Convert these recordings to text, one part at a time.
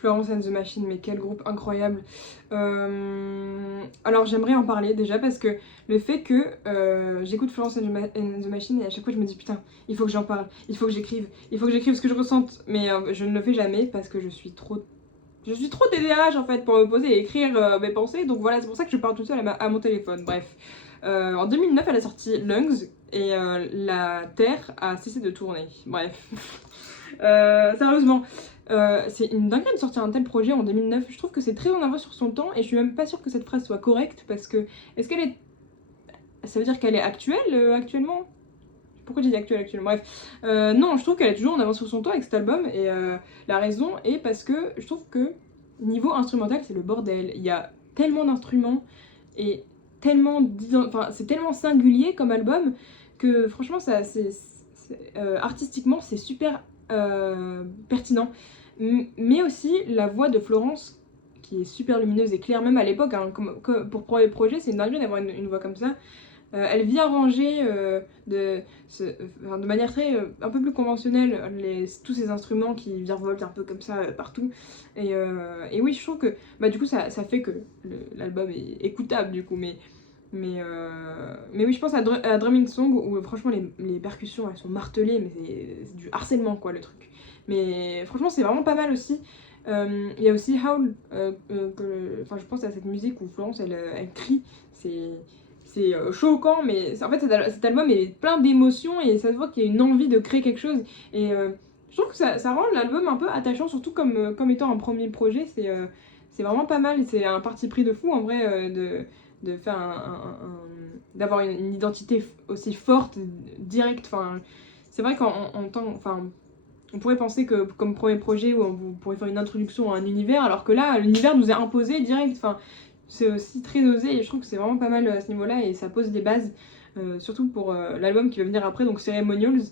Florence and the Machine, mais quel groupe incroyable. Alors j'aimerais en parler déjà parce que le fait que j'écoute Florence and the Machine et à chaque fois je me dis putain, il faut que j'en parle, il faut que j'écrive ce que je ressente, mais je ne le fais jamais parce que je suis trop TDAH en fait pour me poser et écrire mes pensées, donc voilà, c'est pour ça que je parle tout seul à mon téléphone. Bref, en 2009 elle a sorti Lungs et la Terre a cessé de tourner. Bref, sérieusement, c'est une dinguerie de sortir un tel projet en 2009. Je trouve que c'est très en avance sur son temps et je suis même pas sûre que cette phrase soit correcte parce que est-ce qu'elle est... Ça veut dire qu'elle est actuelle actuellement? Pourquoi j'ai dit actuellement? Bref, non, je trouve qu'elle est toujours en avance sur son temps avec cet album et la raison est parce que je trouve que niveau instrumental c'est le bordel. Il y a tellement d'instruments et tellement enfin c'est tellement singulier comme album que franchement ça artistiquement c'est super pertinent. Mais aussi la voix de Florence qui est super lumineuse et claire même à l'époque hein, pour premier projet c'est une dinguerie d'avoir une voix comme ça. Elle vient ranger de manière très un peu plus conventionnelle tous ces instruments qui virevoltent un peu comme ça partout. Et oui, je trouve que bah, du coup ça fait que l'album est écoutable du coup. Mais oui, je pense à Drumming Song où franchement les percussions elles sont martelées, mais c'est du harcèlement quoi le truc. Mais franchement, c'est vraiment pas mal aussi. Il y a aussi Howl, je pense à cette musique où Florence elle crie. C'est choquant, mais en fait cet album est plein d'émotions et ça se voit qu'il y a une envie de créer quelque chose. Et je trouve que ça rend l'album un peu attachant, surtout comme étant un premier projet. C'est vraiment pas mal et c'est un parti pris de fou en vrai de faire d'avoir une identité aussi forte, directe. Enfin, c'est vrai on pourrait penser que comme premier projet où on pourrait faire une introduction à un univers, alors que là l'univers nous est imposé direct. Enfin, c'est aussi très osé et je trouve que c'est vraiment pas mal à ce niveau-là et ça pose des bases, surtout pour l'album qui va venir après, donc Ceremonials,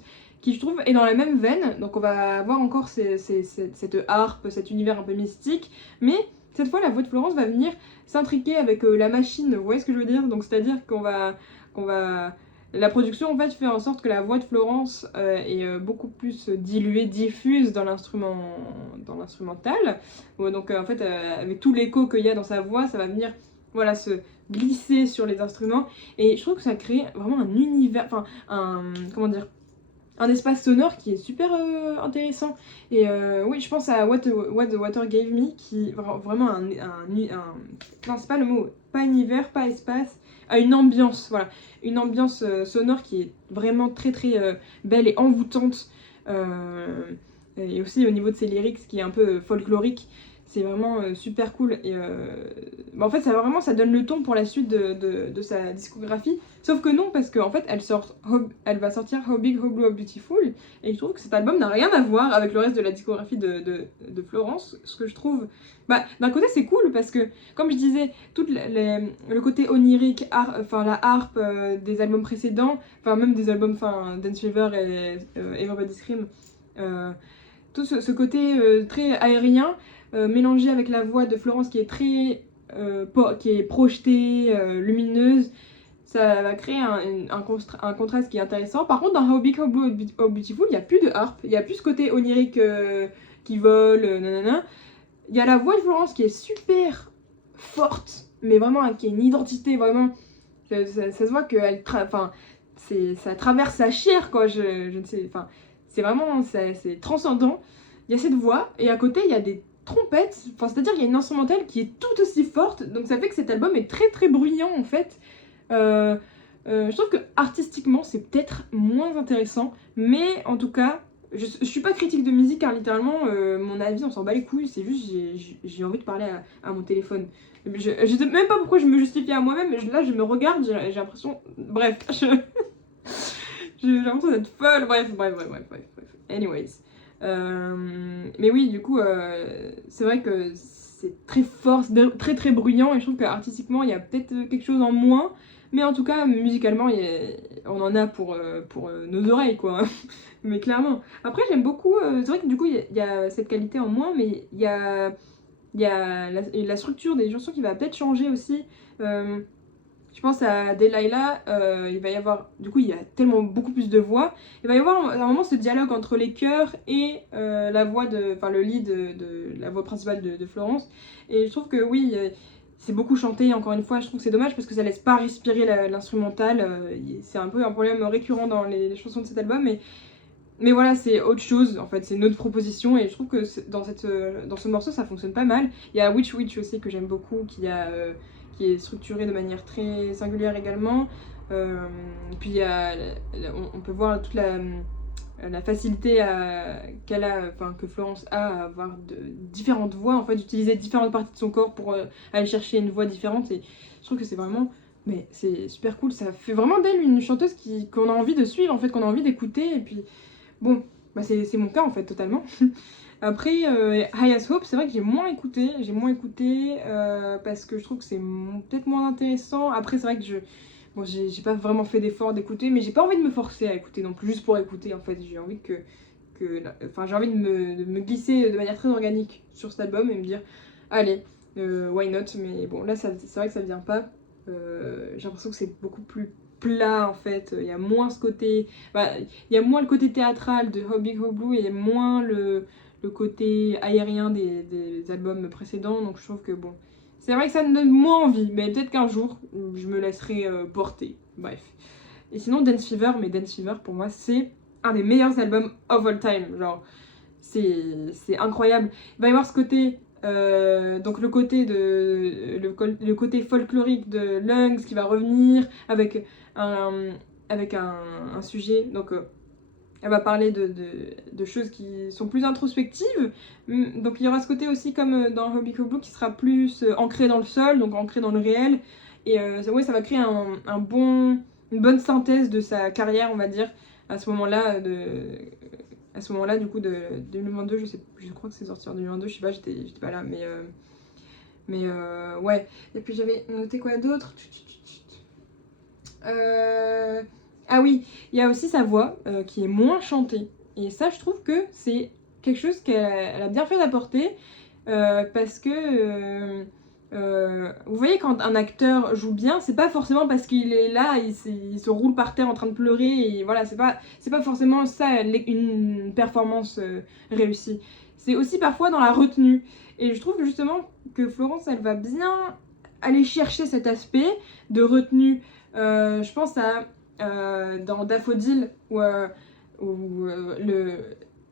qui je trouve est dans la même veine. Donc on va avoir encore cette harpe, cet univers un peu mystique, mais cette fois la voix de Florence va venir s'intriquer avec la machine, vous voyez ce que je veux dire? Donc c'est-à-dire qu'on va la production en fait fait en sorte que la voix de Florence est beaucoup plus diluée, diffuse dans l'instrumental. Donc en fait avec tout l'écho qu'il y a dans sa voix, ça va venir voilà se glisser sur les instruments et je trouve que ça crée vraiment un univers, enfin comment dire, un espace sonore qui est super intéressant. Et oui, je pense à What the Water Gave Me, qui vraiment non, c'est pas le mot, pas univers, pas espace, à une ambiance, voilà. Une ambiance sonore qui est vraiment très très belle et envoûtante. Et aussi au niveau de ses lyrics, qui est un peu folklorique. C'est vraiment super cool et en fait ça donne le ton pour la suite de sa discographie, sauf que non parce qu'en fait elle va sortir How Big, How Blue, How Beautiful et je trouve que cet album n'a rien à voir avec le reste de la discographie de Florence, ce que je trouve d'un côté c'est cool parce que comme je disais le côté onirique, la harpe des albums précédents, enfin même des albums Dance Fever et Everybody Scream, tout ce côté très aérien mélangé avec la voix de Florence qui est très qui est projetée, lumineuse, ça va créer un contraste qui est intéressant. Par contre dans How Big, How Blue, How Beautiful, il n'y a plus de harpe, il n'y a plus ce côté onirique qui vole, nanana. Il y a la voix de Florence qui est super forte, mais vraiment qui a une identité vraiment, ça se voit que ça traverse sa chair quoi, je ne sais, enfin c'est vraiment, c'est transcendant. Il y a cette voix et à côté il y a des trompettes, enfin c'est-à-dire qu'il y a une instrumentale qui est tout aussi forte, donc ça fait que cet album est très très bruyant en fait. Je trouve que artistiquement c'est peut-être moins intéressant, mais en tout cas je suis pas critique de musique car littéralement mon avis on s'en bat les couilles, c'est juste j'ai envie de parler à mon téléphone. Je sais même pas pourquoi je me justifie à moi-même, mais là je me regarde, j'ai l'impression, bref, j'ai l'impression d'être folle, bref. Anyways. Mais oui, du coup, c'est vrai que c'est très fort, c'est très très bruyant et je trouve qu'artistiquement il y a peut-être quelque chose en moins, mais en tout cas musicalement on en a pour nos oreilles quoi. Mais clairement. Après j'aime beaucoup, c'est vrai que du coup il y a cette qualité en moins, mais il y a la structure des chansons qui va peut-être changer aussi. je pense à Delilah, il va y avoir, du coup il y a tellement beaucoup plus de voix, il va y avoir à un moment ce dialogue entre les chœurs et la voix enfin le lead de la voix principale de Florence, et je trouve que oui, c'est beaucoup chanté, encore une fois, je trouve que c'est dommage parce que ça laisse pas respirer l'instrumental, c'est un peu un problème récurrent dans les chansons de cet album, mais voilà, c'est autre chose, en fait, c'est une autre proposition, et je trouve que dans ce morceau, ça fonctionne pas mal. Il y a Witch Witch aussi, que j'aime beaucoup, qui est structuré de manière très singulière également. Puis on peut voir toute la facilité qu'elle a, enfin que Florence a à avoir différentes voix, en fait, d'utiliser différentes parties de son corps pour aller chercher une voix différente, et je trouve que c'est vraiment... Mais c'est super cool, ça fait vraiment d'elle une chanteuse qu'on a envie de suivre, en fait, qu'on a envie d'écouter, et puis... Bon, bah c'est mon cas en fait, totalement. Après, High as Hope, c'est vrai que j'ai moins écouté, parce que je trouve que c'est peut-être moins intéressant. Après, c'est vrai que bon, j'ai pas vraiment fait d'effort d'écouter, mais j'ai pas envie de me forcer à écouter non plus, juste pour écouter en fait. J'ai envie enfin, j'ai envie de me glisser de manière très organique sur cet album et me dire, allez, why not? Mais bon, là, c'est vrai que ça vient pas. J'ai l'impression que c'est beaucoup plus plat en fait, il y a moins ce côté, il y a moins le côté théâtral de How Big How Blue et moins le côté aérien des albums précédents, donc je trouve que bon, c'est vrai que ça me donne moins envie, mais peut-être qu'un jour je me laisserai porter, bref. Et sinon Dance Fever, mais Dance Fever pour moi c'est un des meilleurs albums of all time, genre c'est incroyable. Il va y avoir ce côté donc le côté folklorique de Lungs qui va revenir avec un sujet, donc elle va parler de choses qui sont plus introspectives, donc il y aura ce côté aussi comme dans Hobby Blue qui sera plus ancré dans le sol, donc ancré dans le réel, et ouais, ça va créer une bonne synthèse de sa carrière, on va dire, à ce moment-là du coup de 2022, je crois que c'est sorti en 2022, je sais pas, j'étais pas là, mais ouais. Et puis j'avais noté quoi d'autre? Ah oui, il y a aussi sa voix qui est moins chantée, et ça je trouve que c'est quelque chose qu'elle a bien fait d'apporter, parce que vous voyez, quand un acteur joue bien, c'est pas forcément parce qu'il est là, il se roule par terre en train de pleurer, et voilà, c'est pas forcément ça une performance réussie. C'est aussi parfois dans la retenue. Et je trouve justement que Florence, elle va bien aller chercher cet aspect de retenue. Je pense à dans Daffodil,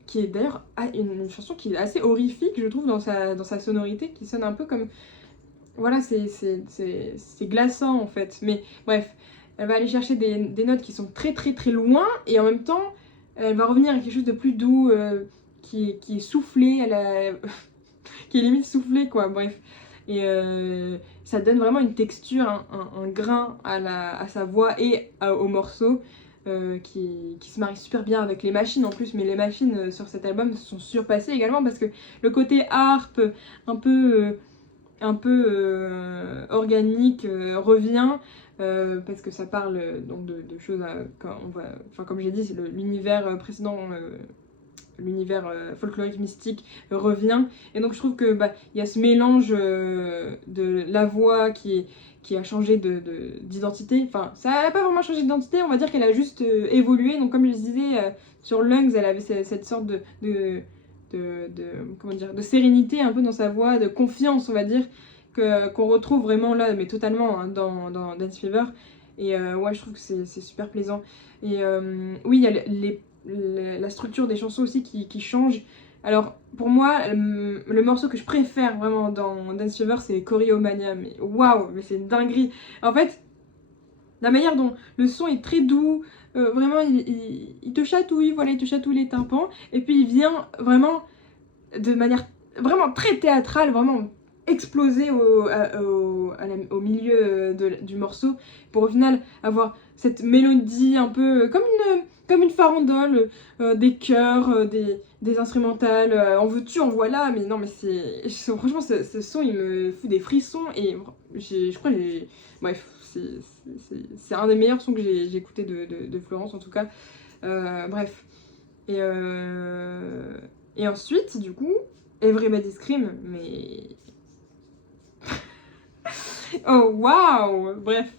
qui est d'ailleurs une chanson qui est assez horrifique, je trouve, dans sa sonorité, qui sonne un peu comme... Voilà, c'est glaçant en fait. Mais bref, elle va aller chercher des notes qui sont très très très loin, et en même temps, elle va revenir à quelque chose de plus doux, qui est soufflé, qui est limite soufflé quoi, bref. Et ça donne vraiment une texture, un grain à sa voix et au morceau, qui se marie super bien avec les machines en plus, mais les machines sur cet album sont surpassées également parce que le côté harpe un peu organique revient, parce que ça parle donc de choses comme j'ai dit, c'est l'univers précédent, l'univers folklorique mystique revient, et donc je trouve que il y a ce mélange de la voix qui a changé d'identité, enfin ça n'a pas vraiment changé d'identité, on va dire qu'elle a juste évolué, donc comme je disais, sur Lungs elle avait cette sorte comment dire, de sérénité un peu dans sa voix, de confiance on va dire, qu'on retrouve vraiment là, mais totalement, hein, dans Dance Fever, et ouais je trouve que c'est super plaisant. Et oui, il y a la structure des chansons aussi qui change. Alors pour moi le morceau que je préfère vraiment dans Dance Fever c'est Choreomania, mais waouh, mais c'est une dinguerie en fait. La manière dont le son est très doux, vraiment il te chatouille, voilà, il te chatouille les tympans, et puis il vient vraiment de manière vraiment très théâtrale, vraiment exploser au milieu du morceau, pour au final avoir cette mélodie un peu comme une farandole, des chœurs, des instrumentales, en veux-tu, en voilà, mais non mais franchement ce son il me fout des frissons, et je crois que bref, c'est un des meilleurs sons que j'ai écouté de Florence en tout cas, bref, et ensuite du coup Everybody Scream, mais oh waouh, bref,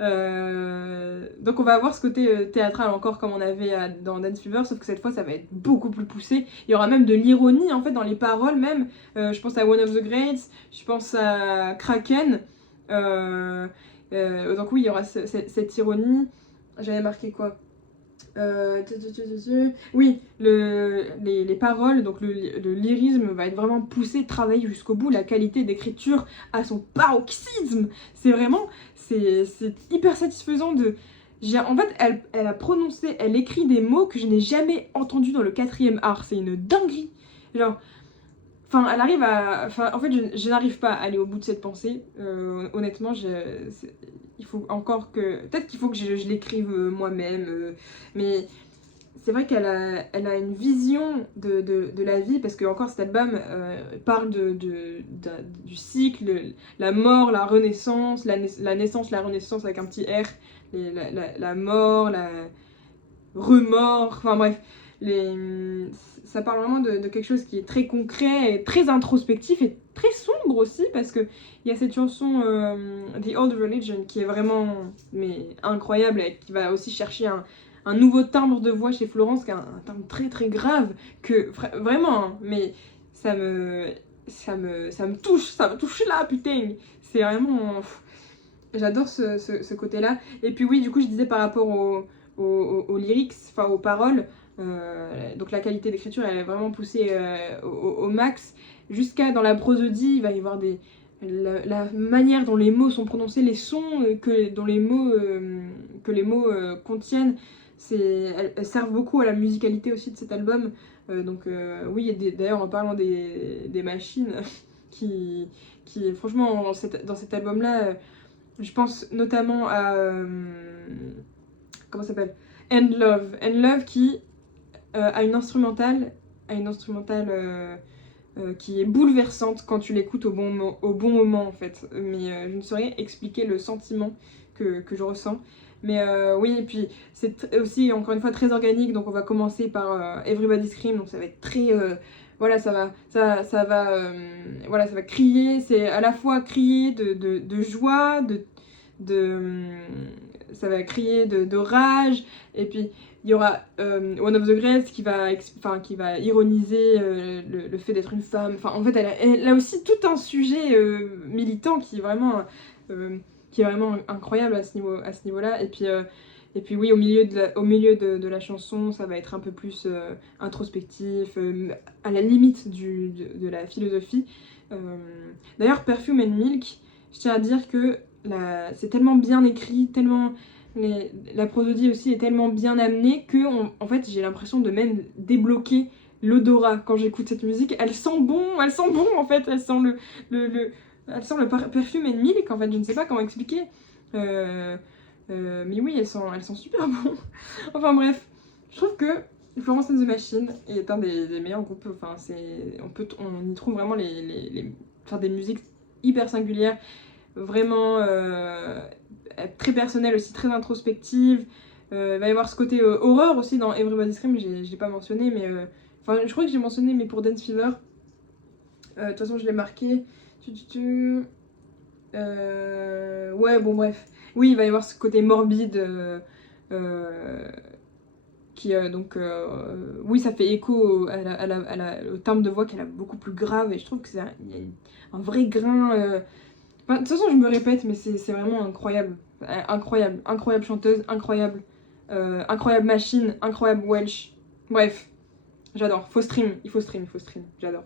Donc on va avoir ce côté théâtral encore comme on avait dans Dance Fever, sauf que cette fois ça va être beaucoup plus poussé. Il y aura même de l'ironie en fait dans les paroles même. Je pense à One of the Greats, je pense à Kraken. Donc oui, il y aura cette ironie. J'avais marqué quoi? Oui, les paroles, donc le lyrisme va être vraiment poussé, travaillé jusqu'au bout. La qualité d'écriture à son paroxysme. C'est vraiment, c'est hyper satisfaisant de... En fait, elle a prononcé, elle écrit des mots que je n'ai jamais entendus dans le 4e art. C'est une dinguerie. Genre, enfin, elle arrive à... Enfin, en fait, je n'arrive pas à aller au bout de cette pensée. Honnêtement, il faut encore que... Peut-être qu'il faut que je l'écrive moi-même. Mais c'est vrai elle a une vision de la vie. Parce que, encore, cet album parle du cycle, la mort, la renaissance, la naissance, la renaissance avec un petit R. La mort, la remords, enfin bref. Ça parle vraiment de quelque chose qui est très concret et très introspectif et très sombre aussi parce que il y a cette chanson The Old Religion qui est vraiment incroyable et qui va aussi chercher un nouveau timbre de voix chez Florence qui est un timbre très très grave que vraiment hein, mais ça me touche là putain, c'est vraiment j'adore ce côté-là. Et puis oui, du coup je disais par rapport aux lyrics, enfin aux paroles. Donc la qualité d'écriture elle est vraiment poussée au max. Jusqu'à dans la prosodie, il va y avoir la manière dont les mots sont prononcés, les sons dont les mots, que les mots contiennent. Elles servent beaucoup à la musicalité aussi de cet album. Donc oui, d'ailleurs en parlant des machines, qui franchement dans cet album-là, je pense notamment à... comment ça s'appelle? End Love. End Love qui a une instrumentale qui est bouleversante quand tu l'écoutes au bon moment en fait. Mais je ne saurais expliquer le sentiment que je ressens. Mais oui, et puis c'est aussi encore une fois très organique, donc on va commencer par Everybody Scream, donc ça va être très... voilà, ça va crier, c'est à la fois crier de joie, ça va crier de rage, et puis il y aura One of the Greats qui va ironiser le fait d'être une femme. Enfin, en fait, elle a aussi tout un sujet militant qui est vraiment incroyable à ce niveau-là. Et puis oui, au milieu de la chanson, ça va être un peu plus introspectif, à la limite de la philosophie. D'ailleurs, Perfume and Milk, je tiens à dire que c'est tellement bien écrit, tellement... la prosodie aussi est tellement bien amenée que en fait j'ai l'impression de même débloquer l'odorat quand j'écoute cette musique. Elle sent bon en fait, elle sent le perfume and milk en fait, je ne sais pas comment expliquer. Mais oui, elle sent super bon. Enfin bref, je trouve que Florence and the Machine est un des meilleurs groupes. Enfin, on y trouve vraiment des musiques hyper singulières, vraiment très personnelles aussi, très introspectives. Il va y avoir ce côté horreur aussi dans Everybody Scream, je l'ai pas mentionné, mais enfin je crois que j'ai mentionné, mais pour Dance Fever, de toute façon je l'ai marqué. Ouais, bon bref. Oui, il va y avoir ce côté morbide qui donc oui, ça fait écho au timbre de voix qu'elle a beaucoup plus grave, et je trouve que il y a un vrai grain. Enfin, de toute façon, je me répète, mais c'est vraiment incroyable. Incroyable chanteuse, incroyable machine, incroyable Welsh. Bref, j'adore. Il faut stream, j'adore.